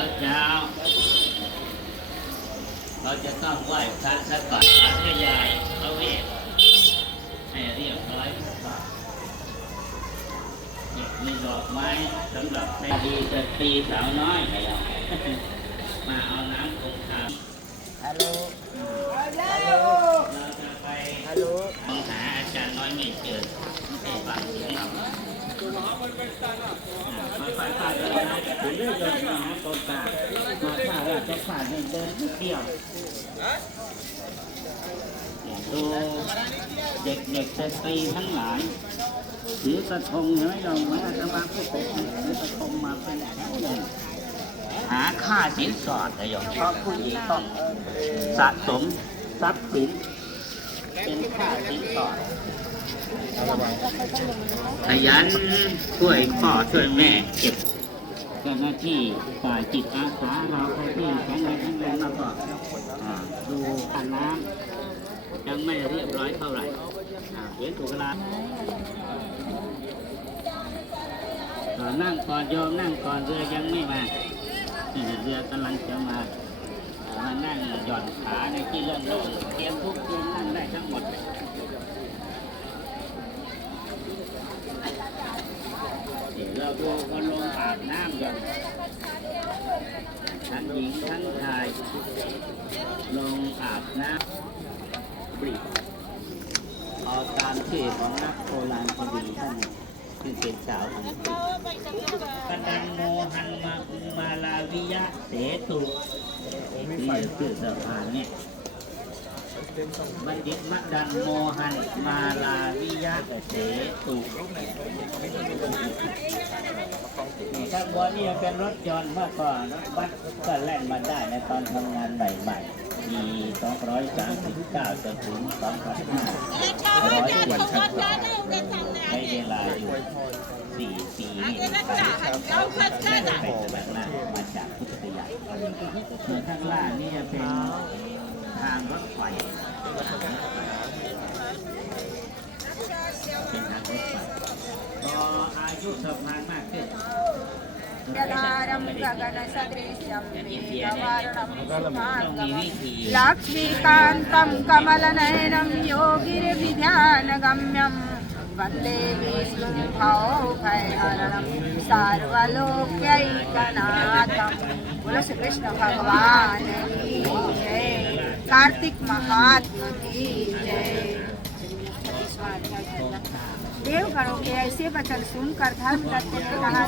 อนเช้า เราจะต้องไหว้พระซะก่อนพระแม่ยายพระเวทให้เรียบร้อยก่อนเนี่ยมีดอกไม้สำหรับในดีสตรีสาวน้อยไปแล้วมาเอาน้ำคงคำฮัลโหลเราจะไปฮัลโหลมองหาอาจารย์น้อยไม่เจอให้ฟังเสียงเรา ผมเลือกเลยนะต้นตามาข้าว่าต้นตาเดินเดินนิดเดียวดูเด็กเด็กๆสตรีทั้งหลายถือกระทงเห็นไหมเราเหมือนอาตมาผู้ปกครองถือกระทงมาเป็นแถวเลยหาค่าสินสอดเลยโยมเพราะผู้หญิงต้องสะสมทรัพย์สินเป็นค่าสินสอด ขยันช่วยพ่อช่วยแม่เก็บเจ้าหน้าที่ฝ่ายจิตอาสาเราไปที่แข็งแรงแข็งแรงแล้วก็อ่าดูการน้ำยังไม่เรียบร้อยเท่าไหร่เว้นถูกเวลาก่อนนั่งก่อนโยมนั่งก่อนเรือยังไม่มาเรือกำลังจะมามานั่งหย่อนขาในที่โล่งๆเตรียมทุกทีมนั่งได้ทั้งหมดเลย เดี๋ยวเราดูคลงอาบน้ำกันทั้งหญิงทั้งชาย ลงอาบน้ำบริเอาตามชื่ของนักโบราณคดีท่านซึ่งเป็นสาวของจริงกดันโมหันมามาลาวิยะเสตุนี่คือสะพานเนี่ยบัณฑิตมดันโมหันมาลาวิยะเสตุ ข้างบนนี่ยังเป็นรถยนต์มื่อก่อนรถบัสก็แล่นมาได้ในตอนทำงานใหม่ๆปี239จนถึง2500ใช้เวลาอยู่4ปีนี่เป็นแบบนั้นมาจากพุทธยาส่วนข้างล่างนี่จะเป็นทางรถไฟเป็นทางรถไฟพออายุสะพานมากขึ้น दधारं कमलनयन मेघवर्णं वंदे लक्ष्मीकान्तं कमलनयनं योगिर्विध्यानगम्यं वंदे विष्णुभौभयहरणं कार्तिक महात्मा देवगणों के ऐसे वचन सुनकर धर्म दत्त ने कहा